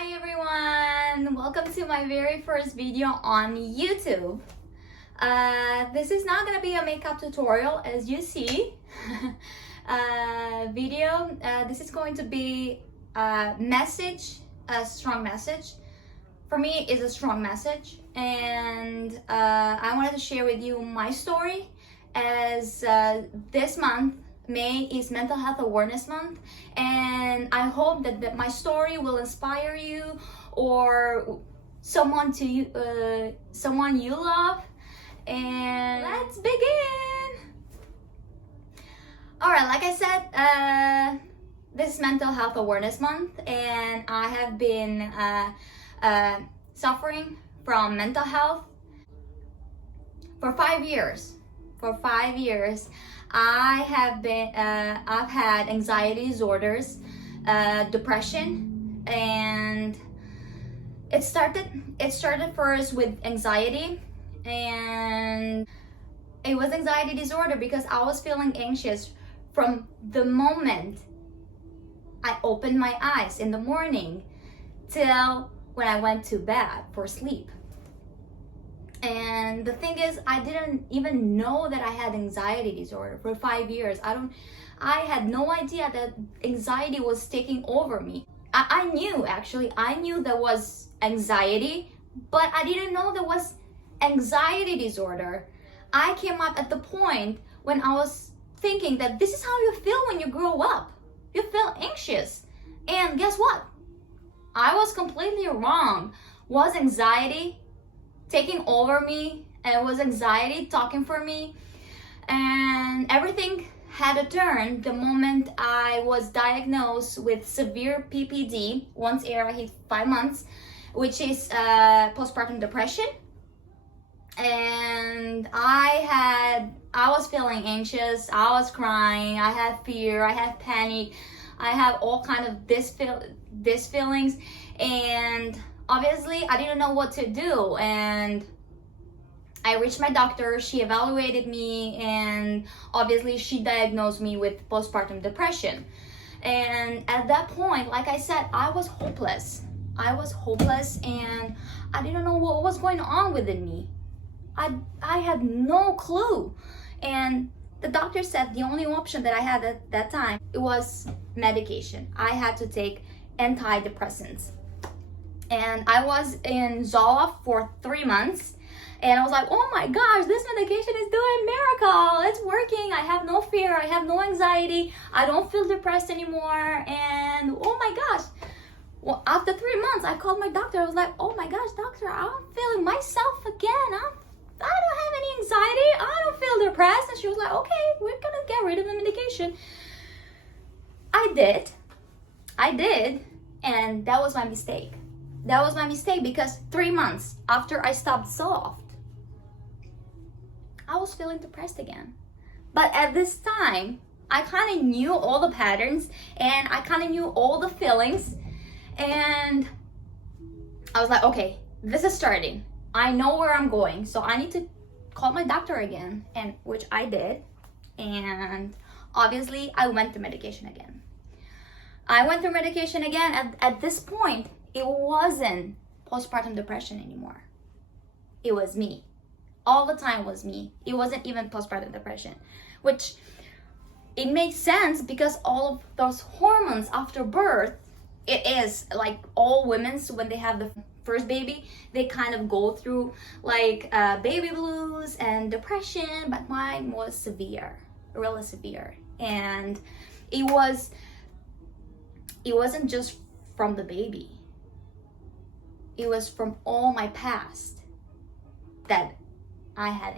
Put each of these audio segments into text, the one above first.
Hi everyone! Welcome to my very first video on YouTube. This is not gonna be a makeup tutorial as you see video. This is going to be a message, a strong message. For me, it's a strong message, and I wanted to share with you my story as this month May is Mental Health Awareness Month, and I hope that my story will inspire you or someone someone you love. And let's begin. All right, like I said, this is Mental Health Awareness Month, and I have been suffering from mental health for 5 years. For 5 years. I've had anxiety disorders, depression, and it started first with anxiety, and it was anxiety disorder because I was feeling anxious from the moment I opened my eyes in the morning till when I went to bed for sleep. And the thing is, I didn't even know that I had anxiety disorder for 5 years. I had no idea that anxiety was taking over me. I knew there was anxiety, but I didn't know there was anxiety disorder. I came up at the point when I was thinking that this is how you feel when you grow up. You feel anxious. And guess what? I was completely wrong. Was anxiety taking over me, and it was anxiety talking for me, and everything had a turn the moment I was diagnosed with severe PPD once I hit 5 months, which is postpartum depression. And I was feeling anxious, I was crying, I had fear, I had panic, I had all kind of these feelings, and obviously, I didn't know what to do, and I reached my doctor. She evaluated me, and obviously she diagnosed me with postpartum depression. And at that point, like I said, I was hopeless. And I didn't know what was going on within me. I had no clue. And the doctor said the only option that I had at that time, it was medication. I had to take antidepressants. And I was in Zoloft for 3 months, and I was like, oh my gosh, this medication is doing a miracle. It's working. I have no fear. I have no anxiety. I don't feel depressed anymore. And oh my gosh. Well, after 3 months, I called my doctor. I was like, oh my gosh, doctor, I'm feeling myself again. I don't have any anxiety. I don't feel depressed. And she was like, okay, we're gonna get rid of the medication. I did. And that was my mistake. That was my mistake because 3 months after I stopped Zoloft, I was feeling depressed again. But at this time, I kind of knew all the patterns, and I kind of knew all the feelings, and I was like, okay, this is starting. I know where I'm going, so I need to call my doctor again, and which I did, and obviously I went through medication again. At this point, it wasn't postpartum depression anymore. It was me. All the time was me. It wasn't even postpartum depression, which it makes sense because all of those hormones after birth, it is like all women's when they have the first baby, they kind of go through like baby blues and depression, but mine was severe, really severe. And it wasn't just from the baby. It was from all my past that I had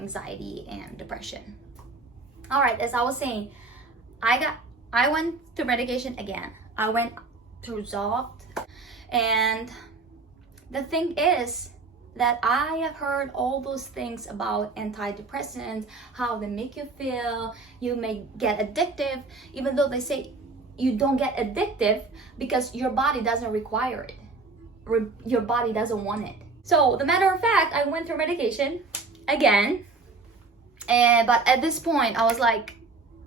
anxiety and depression. All right, as I was saying, I went through medication again. I went through Zoloft, and the thing is that I have heard all those things about antidepressants, how they make you feel, you may get addictive, even though they say you don't get addictive because your body doesn't require it. Your body doesn't want it. So the matter of fact, I went through medication again, but at this point I was like,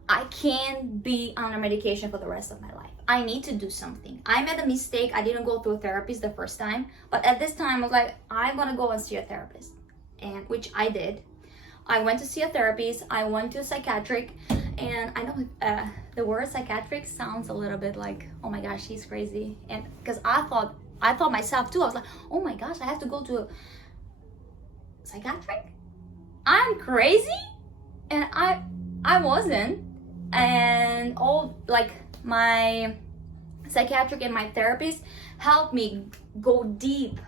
I can't be on a medication for the rest of my life. I need to do something. I made a mistake. I didn't go to a therapist the first time, but at this time I was like, I'm gonna go and see a therapist, and which I did. I went to see a therapist. I went to a psychiatric, and I know the word psychiatric sounds a little bit like, oh my gosh, she's crazy, and because I thought myself too. I was like, oh my gosh, I have to go to a psychiatric. I'm crazy, and I wasn't, and all like my psychiatric and my therapist helped me go deep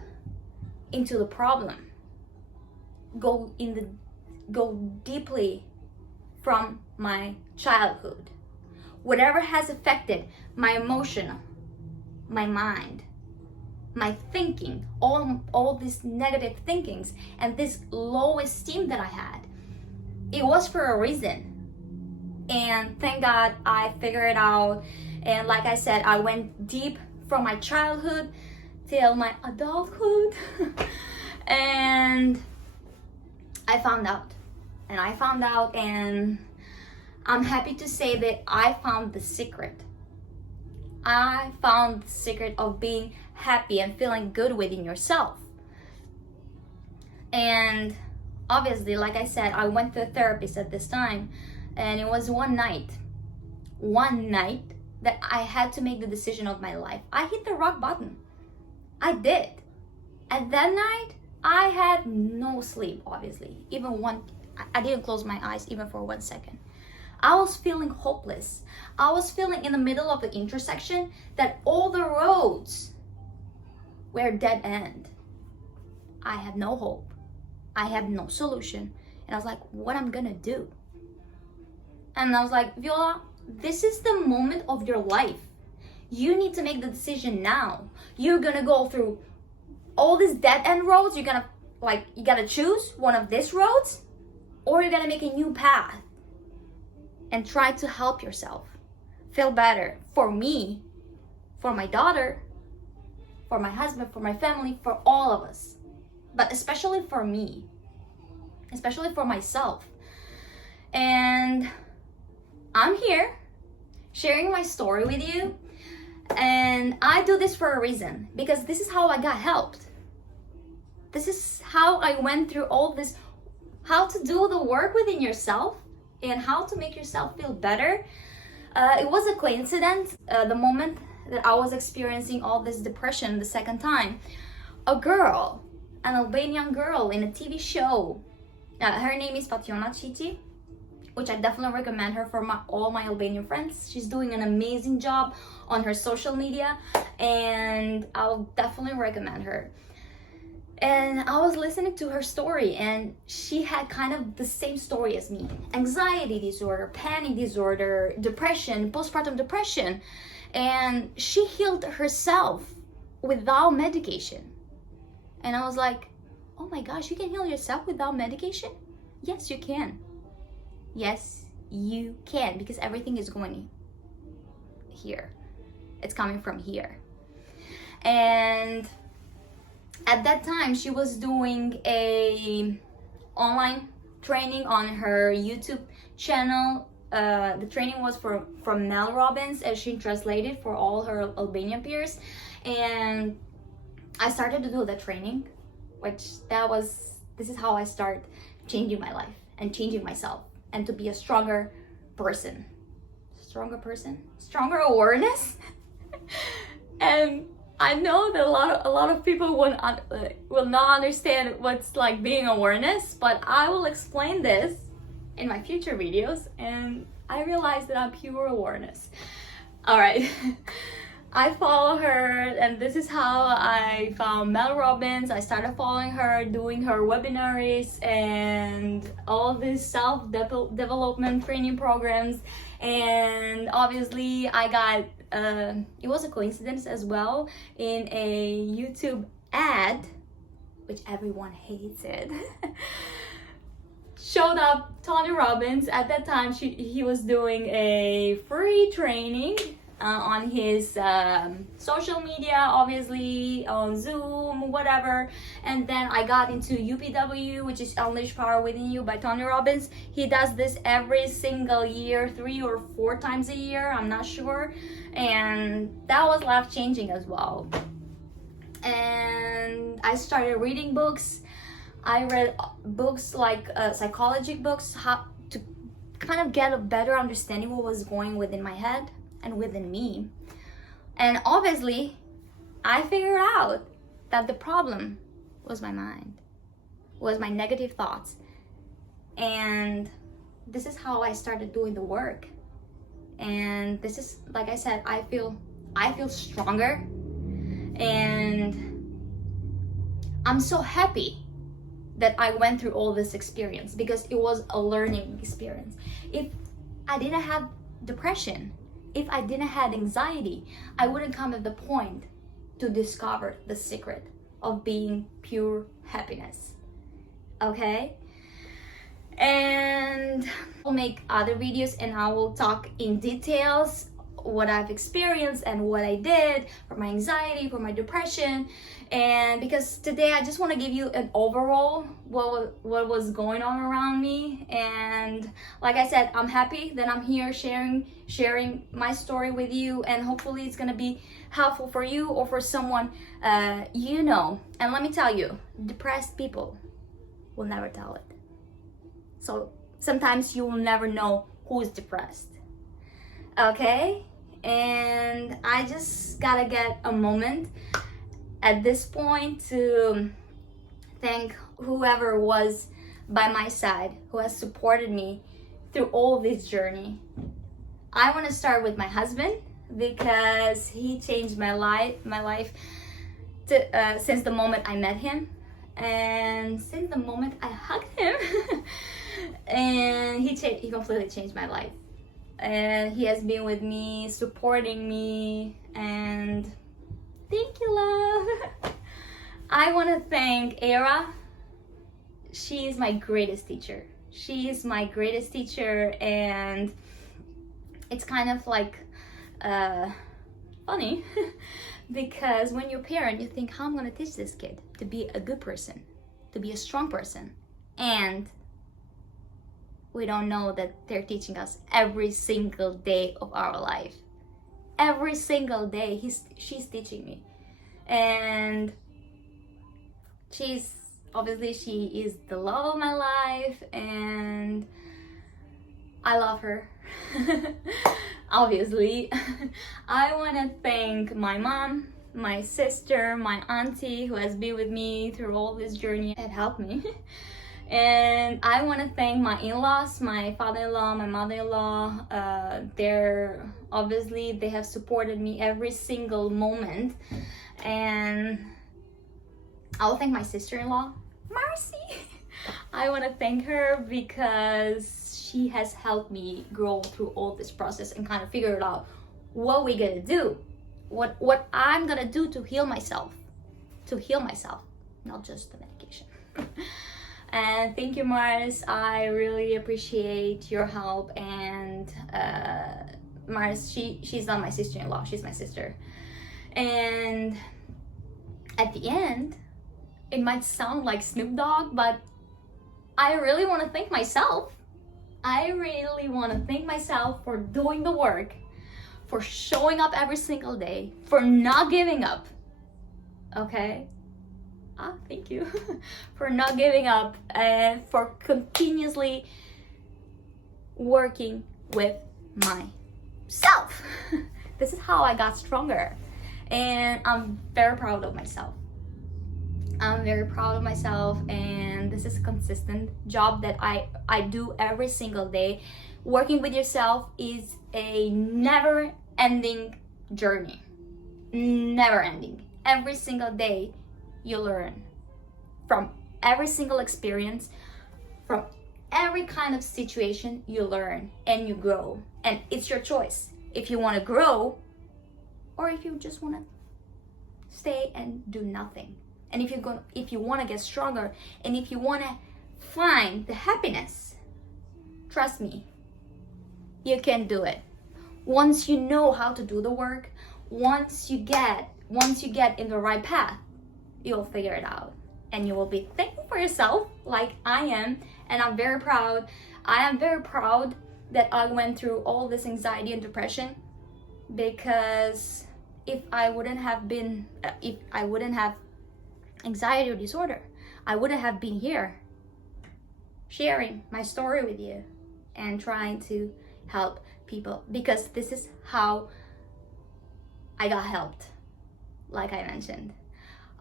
into the problem, go deeply from my childhood, whatever has affected my emotional, my mind, my thinking, all these negative thinkings and this low esteem that I had. It was for a reason, and thank God I figured it out. And like I said, I went deep from my childhood till my adulthood and I found out, and I'm happy to say that I found the secret. I found the secret of being happy and feeling good within yourself. And obviously, like I said, I went to a therapist at this time, and it was one night that I had to make the decision of my life. I hit the rock bottom. I did. At that night, I had no sleep, obviously. I didn't close my eyes even for 1 second. I was feeling hopeless. I was feeling in the middle of the intersection that all the roads were dead end. I had no hope. I had no solution. And I was like, what am I gonna do? And I was like, Viola, this is the moment of your life. You need to make the decision now. You're gonna go through all these dead end roads. You gotta choose one of these roads, or you're gonna make a new path and try to help yourself feel better. For me, for my daughter, for my husband, for my family, for all of us. But especially for me, especially for myself. And I'm here sharing my story with you. And I do this for a reason, because this is how I got helped. This is how I went through all this, how to do the work within yourself and how to make yourself feel better. It was a coincidence, the moment that I was experiencing all this depression the second time. A girl, an Albanian girl in a TV show, her name is Fatjona Cici, which I definitely recommend her for all my Albanian friends. She's doing an amazing job on her social media, and I'll definitely recommend her. And I was listening to her story, and she had kind of the same story as me. Anxiety disorder, panic disorder, depression, postpartum depression. And she healed herself without medication. And I was like, oh my gosh, you can heal yourself without medication? Yes, you can. Yes, you can, because everything is going here. It's coming from here. And at that time, she was doing a online training on her YouTube channel. The training was from Mel Robbins, as she translated for all her Albanian peers. And I started to do the training, this is how I start changing my life and changing myself, and to be a stronger person. Stronger awareness. And I know that a lot of people will not understand what's like being awareness, but I will explain this in my future videos, and I realized that I'm pure awareness. All right. I follow her, and this is how I found Mel Robbins. I started following her, doing her webinars and all these self-development training programs. And obviously I got, it was a coincidence as well, in a YouTube ad, which everyone hated. Showed up Tony Robbins. At that time, he was doing a free training on his social media, obviously on Zoom, whatever. And then I got into UPW, which is Unleash Power Within You by Tony Robbins. He does this every single year, 3 or 4 times a year, I'm not sure. And that was life changing as well. And I started reading books. I read books like psychology books, how to kind of get a better understanding what was going within my head and within me. And obviously, I figured out that the problem was my mind, was my negative thoughts. And this is how I started doing the work. And this is, like I said, I feel stronger. And I'm so happy that I went through all this experience, because it was a learning experience. If I didn't have depression, if I didn't have anxiety, I wouldn't come at the point to discover the secret of being pure happiness. Okay? And I'll make other videos and I will talk in details what I've experienced and what I did for my anxiety, for my depression. And because today I just want to give you an overall what was going on around me. And like I said, I'm happy that I'm here sharing my story with you, and hopefully it's gonna be helpful for you or for someone you know. And let me tell you, depressed people will never tell it. So sometimes you will never know who is depressed. Okay? And I just gotta get a moment at this point to thank whoever was by my side, who has supported me through all this journey. I want to start with my husband, because he changed my life since the moment I met him, and since the moment I hugged him. And he completely changed my life. And he has been with me, supporting me, and thank you, love. I want to thank Era. She is my greatest teacher. She is my greatest teacher, and it's kind of like funny because when you're a parent, you think, how am I going to teach this kid to be a good person, to be a strong person? And we don't know that they're teaching us every single day of our life. Every single day, she's teaching me. And she is the love of my life, and I love her. Obviously. I want to thank my mom, my sister, my auntie, who has been with me through all this journey and helped me. And I want to thank my in-laws, my father-in-law, my mother-in-law. They have supported me every single moment. And I will thank my sister-in-law, Marcy. I want to thank her because she has helped me grow through all this process and kind of figure out what we're gonna do, what I'm gonna do to heal myself, not just the medication. And thank you, Mars. I really appreciate your help. And Mars, she's not my sister-in-law, she's my sister. And at the end, it might sound like Snoop Dogg, but I really want to thank myself. I really want to thank myself for doing the work, for showing up every single day, for not giving up. Okay? Thank you for not giving up and for continuously working with myself. This is how I got stronger, and I'm very proud of myself. And this is a consistent job that I do every single day. Working with yourself is a never-ending journey. Never ending. Every single day you learn from every single experience, from every kind of situation. You learn and you grow, and it's your choice if you want to grow or if you just want to stay and do nothing. And if you want to get stronger, and if you want to find the happiness, trust me, you can do it. Once you know how to do the work, once you get in the right path, you'll figure it out, and you will be thankful for yourself like I am. And I'm very proud. I am very proud that I went through all this anxiety and depression because if I wouldn't have anxiety or disorder, I wouldn't have been here sharing my story with you and trying to help people, because this is how I got helped, like I mentioned.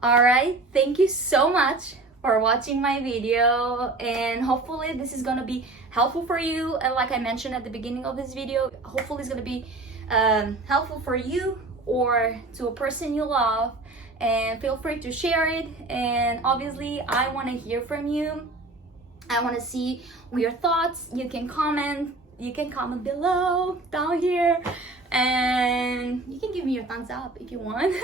All right, thank you so much for watching my video, and hopefully this is gonna be helpful for you. And like I mentioned at the beginning of this video, hopefully it's gonna be helpful for you or to a person you love, and feel free to share it. And obviously I want to hear from you. I want to see your thoughts. You can comment below down here, and you can give me your thumbs up if you want.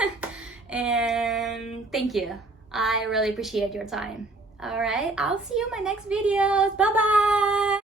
And thank you, I really appreciate your time. All right, I'll see you in my next videos. Bye bye.